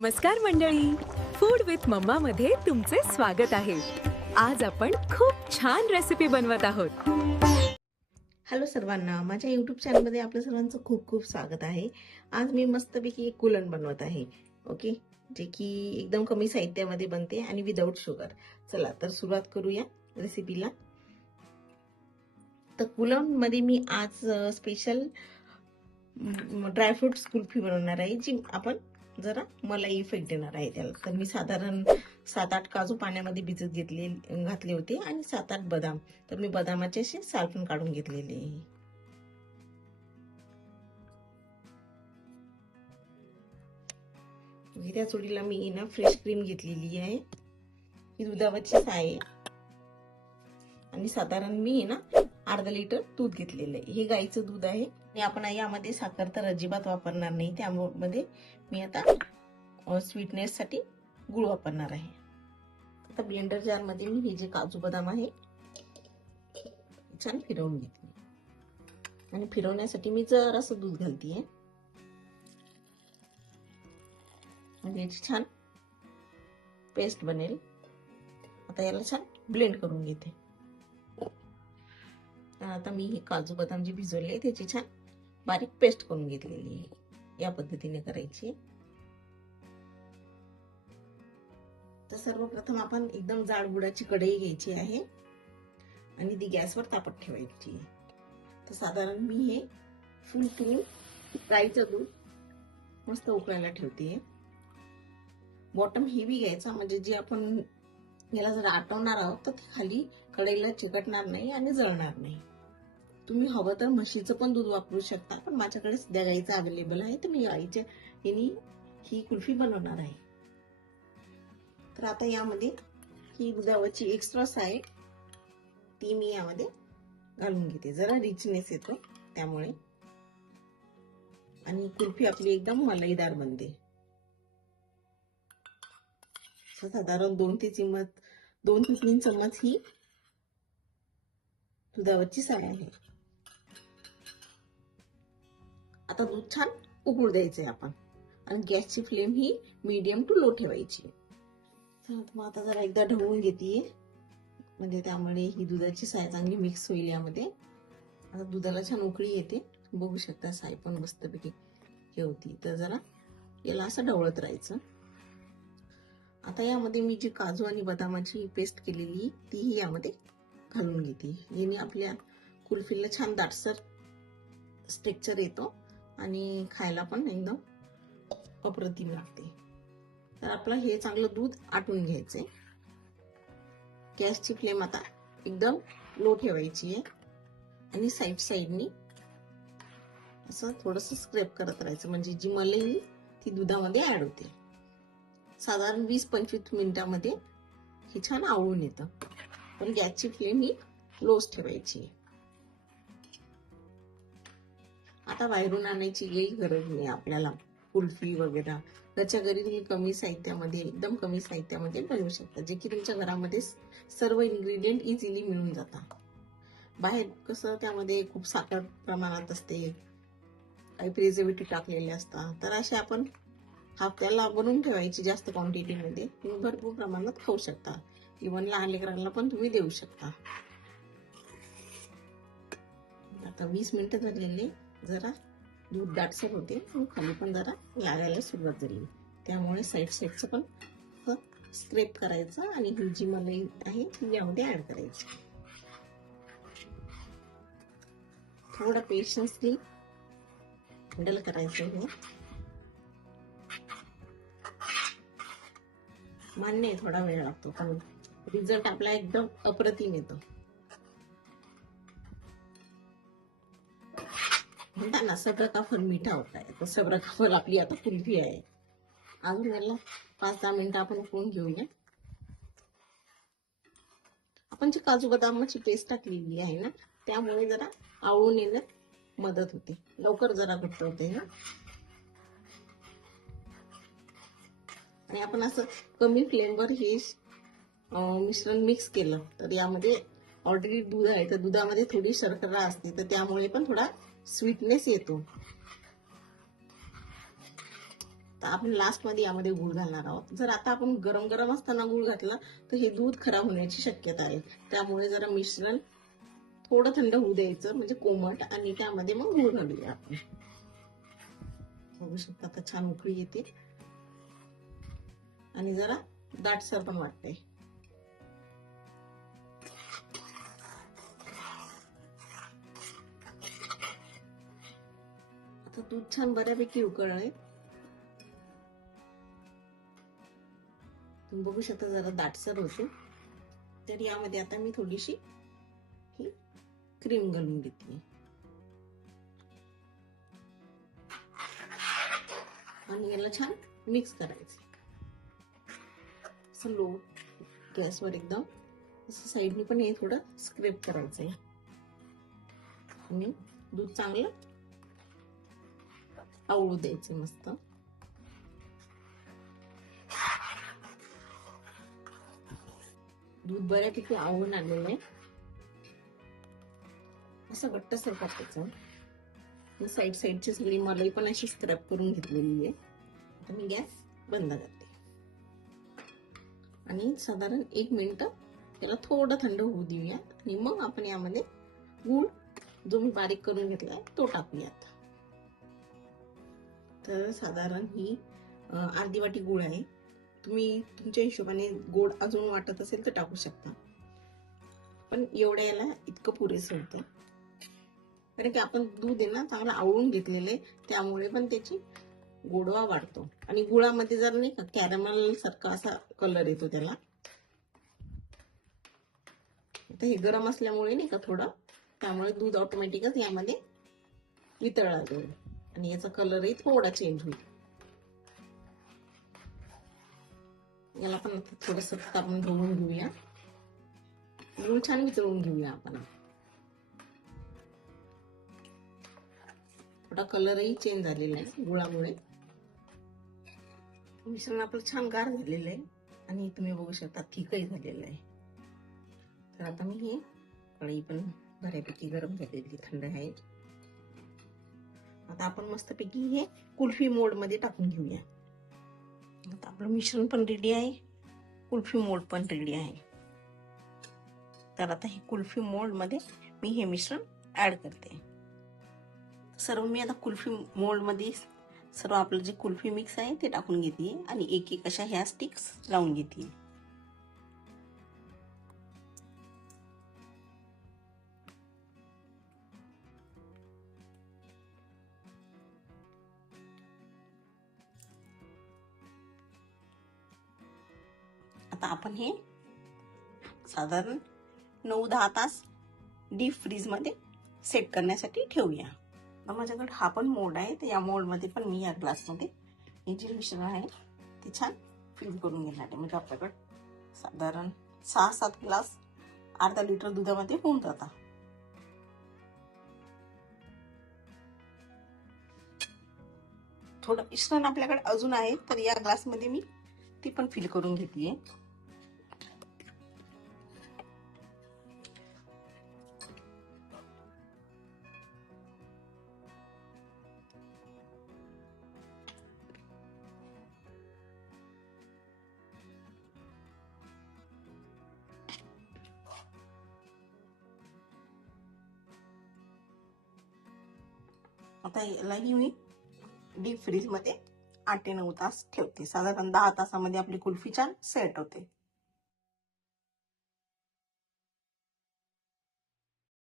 नमस्कार मंडळी, food with mamma मध्ये तुमचे स्वागत आहे. आज आपण खूप छान रेसिपी बनवत आहोत. हॅलो सर्वांना, माझ्या यूट्यूब चॅनलमध्ये आपलं सर्वांचं खूप खूप स्वागत आहे. आज मी मस्तपैकी एक कुलन बनवत आहे. ओके, जे की एकदम कमी साहित्यामध्ये बनते आणि विदाऊट शुगर. चला तर सुरुवात करूया रेसिपीला. तर कुलन मध्ये मी आज स्पेशल ड्रायफ्रुट्स कुल्फी बनवणार आहे, जी आपण जरा मलाई इफेक्ट देणार आहे त्याला. तर मी साधारण 7-8 काजू पाण्यामध्ये भिजत घातले होते आणि 7-8 बदाम. तर मी बदामाचे असे साल पण काढून घेतलेले आहे. त्या चुडीला मी ना फ्रेश क्रीम घेतलेली आहे. ही दुधावरची आहे आणि साधारण मी ना अर्धा लिटर दूध घेतलेलं आहे. हे गाईचं दूध आहे आणि आपण यामध्ये साखर तर अजिबात वापरणार नाही. त्यामध्ये मी आता स्वीटनेस साठी गुळ वापरणार आहे. आता ब्लेंडर जार मध्ये मी हे जे काजू बदाम आहे छान फिरवून घेतले आणि फिरवण्यासाठी मी जरासं दूध घालतीये आणि याची छान पेस्ट बनेल. आता याला छान ब्लेंड करून घेते. आता मी हे काजू बदाम जे भिजवले त्याची छान बारीक पेस्ट करून घेतलेली आहे. या पद्धतीने करायची. तर सर्वप्रथम आपण एकदम जाड बुडाची कढई घ्यायची आहे आणि ती गॅसवर तापत ठेवायची. तर साधारण मी हे फुल क्रीम गाईचं दूध मस्त उकळायला ठेवते. बॉटम हेवी घ्यायचा, म्हणजे जे आपण याला जर आटवणार आहोत तर खाली कढईला चिकटणार नाही आणि जळणार नाही. तुम्ही हवं तर म्हशीचं पण दूध वापरू शकता, पण माझ्याकडे सध्या गाईचं अवेलेबल आहे, तर मी गाईच्या ही कुल्फी बनवणार आहे. तर आता यामध्ये ही दुधावरची एक्स्ट्रास आहे ती मी यामध्ये घालून घेते. जरा रिचनेस येतो त्यामुळे, आणि कुल्फी आपली एकदम मलाईदार बनते. साधारण 2 ते 3 चम्मच ही दुधावरची साय आहे. आता दूध छान उकळू द्यायचंय आपण आणि गॅसची फ्लेम ही मीडियम टू लो ठेवायची. मग आता जरा एकदा ढवळून घेते, म्हणजे त्यामुळे ही दुधाची साय चांगली मिक्स होईल यामध्ये. आता दुधाला छान उकळी येते, बघू शकता साय पण मस्तपैकी हे होती. तर जरा याला असं ढवळत राहायचं. आता यामध्ये मी जी काजू आणि बदामाची पेस्ट केलेली तीही यामध्ये घालून घेते. याने आपल्या कुल्फीला छान दाटसर स्ट्रक्चर येतो आणि खायला पण एकदम अप्रतिम लागते. तर आपलं हे चांगलं दूध आटून घ्यायचंय. गॅसची फ्लेम आता एकदम लो ठेवायची आहे आणि साईडनी असं थोडंसं स्क्रॅप करत राहायचं, म्हणजे जी मलाई ती दुधामध्ये ऍड होते. साधारण 20-25 मिनिटांमध्ये हे छान आवळून येतं, पण गॅसची फ्लेम ही लोच ठेवायची. आता बाहेरून आणायची काही गरज नाही आपल्याला. कुल्फी वगैरे त्याच्या घरी तुम्ही कमी साहित्यामध्ये, एकदम कमी साहित्यामध्ये बनवू शकता, जे की तुमच्या घरामध्ये सर्व इन्ग्रेडियंट इझिली मिळून जातात. बाहेर कसं त्यामध्ये खूप साखर प्रमाणात असते, काही प्रिझर्वेटिव्ह टाकलेले असतात. तर असे आपण हप्त्याला बनवून ठेवायची जास्त क्वांटिटीमध्ये, तुम्ही भरपूर प्रमाणात खाऊ शकता. इव्हन लहान लेकरांना पण तुम्ही देऊ शकता. आता 20 मिनिटं झालेले, जरा दूध दाटसर होते, खाली पण जरा लागायला सुरुवात झाली. त्यामुळे साईडचं पण स्क्रॅप करायचं आणि ही जी मलाई आहे ती यामध्ये ऍड करायची. थोडं पेशन्सली हँडल करायचं हे. मान्य आहे थोडा वेळ लागतो, पण रिझल्ट आपला एकदम अप्रतिम येतो. म्हणता ना सब्र का फल मीठा होता है, तर सब्र का फल आपली आता कुल्फी आहे. अजून याला 5-10 मिनिटं आपण उकळून घेऊया. आपण जी काजू बदामाची पेस्ट टाकलेली आहे ना, त्यामुळे जरा आवळून येण्यात मदत होते, लवकर जरा घट्ट होते ना. आणि आपण असं कमी फ्लेमवर हे मिश्रण मिक्स केलं तर यामध्ये ऑलरेडी दूध आहे, तर दुधामध्ये थोडी शर्करा असते, तर त्यामुळे पण थोडा स्वीटनेस येतो. आता आपण लास्ट मध्ये यामध्ये गूळ घालणार आहोत. जर आता आपण गरम गरम असताना गूळ घातला तर हे दूध खराब होण्याची शक्यता आहे. त्यामुळे जरा मिश्रण थोडं थंड होऊ द्यायचं, म्हणजे कोमट, आणि त्यामध्ये मग गूळ घालूया आपण. बघू शकता आता छान उकळी येते आणि जरा दाटसर पण वाटते. आता दूध छान बऱ्यापैकी उकळलंय. तुम्ही बघू शकता जरा दाटसर होते. तर यामध्ये आता मी थोडीशी ही क्रीम घालून घेते आणि याला छान मिक्स करायचं. असं लो गॅसवर एकदम असं साईडनी पण हे थोडं स्क्रॅप करायचंय आणि दूध चांगलं आवळू द्यायचं मस्त. दूध बऱ्यापैकी आवळून आलेलं आहे. असं घट्टसर करायचं. साईडची सगळी मलाई पण अशी स्क्रॅप करून घेतलेली आहे. आता मी गॅस बंद करते आणि साधारण 1 मिनिट त्याला थोडं थंड होऊ देऊया आणि मग आपण यामध्ये गूळ जो मी बारीक करून घेतलाय तो टाकूयात. तर साधारण ही अर्धी वाटी गूळ आहे. तुम्ही तुमच्या हिशोबाने गोड अजून वाटत असेल तर टाकू शकता, पण एवढ्या याला इतकं पुरेसं होतं. कारण की आपण दूध आहे ना चांगलं आवळून घेतलेलं आहे, त्यामुळे पण त्याची गोडवा वाढतो. आणि गुळामध्ये जर नाही का कॅरमल सारखा असा कलर येतो त्याला. आता हे गरम असल्यामुळे नाही का थोडं, त्यामुळे दूध ऑटोमॅटिकच यामध्ये वितळला जाईल आणि याचा कलरही थोडा चेंज होईल. याला पण थोडस आपण ढवळून घेऊया. गूळ छान वितळून घेऊया आपण. थोडा कलरही चेंज झालेला आहे गुळामुळे. मिश्रण आपलं छान गार झालेलं आहे आणि तुम्ही बघू शकता थिकही झालेलं आहे. तर आता मी हे कढई पण बऱ्यापैकी गरम झालेली थंड आहे. आता आपण मस्तपैकी हे कुल्फी मोल्ड मध्ये टाकून घेऊया. आता आपलं मिश्रण पण रेडी आहे, कुल्फी मोल्ड पण रेडी आहे. तर आता हे कुल्फी मोल्ड मध्ये मी हे मिश्रण ऍड करते. सर्व मी आता कुल्फी मोल्ड मध्ये सर्व आपलं जे कुल्फी मिक्स आहे ते टाकून घेते आणि एक एक अशा ह्या स्टिक्स लावून घेते. आता आपण हे साधारण 9-10 तास डीप फ्रीज मध्ये सेट करण्यासाठी ठेवूया. माझ्याकडे हा पण मोल्ड आहे, तर या मोल्ड मध्ये पण मी या ग्लास मध्ये हे जे मिश्रण आहे ते छान फिल करून घेणार आहे. म्हणजे आपल्याकडे साधारण 6-7 ग्लास अर्धा लिटर दुधामध्ये होऊन जातात. थोडं मिश्रण आपल्याकडे अजून आहे, तर या ग्लास मध्ये मी ती पण फिल करून घेतलीये. आता यालाही मी डीप फ्रीज मध्ये 8 ते 9 तास ठेवते. साधारण 10 तासामध्ये आपली कुल्फी छान सेट होते.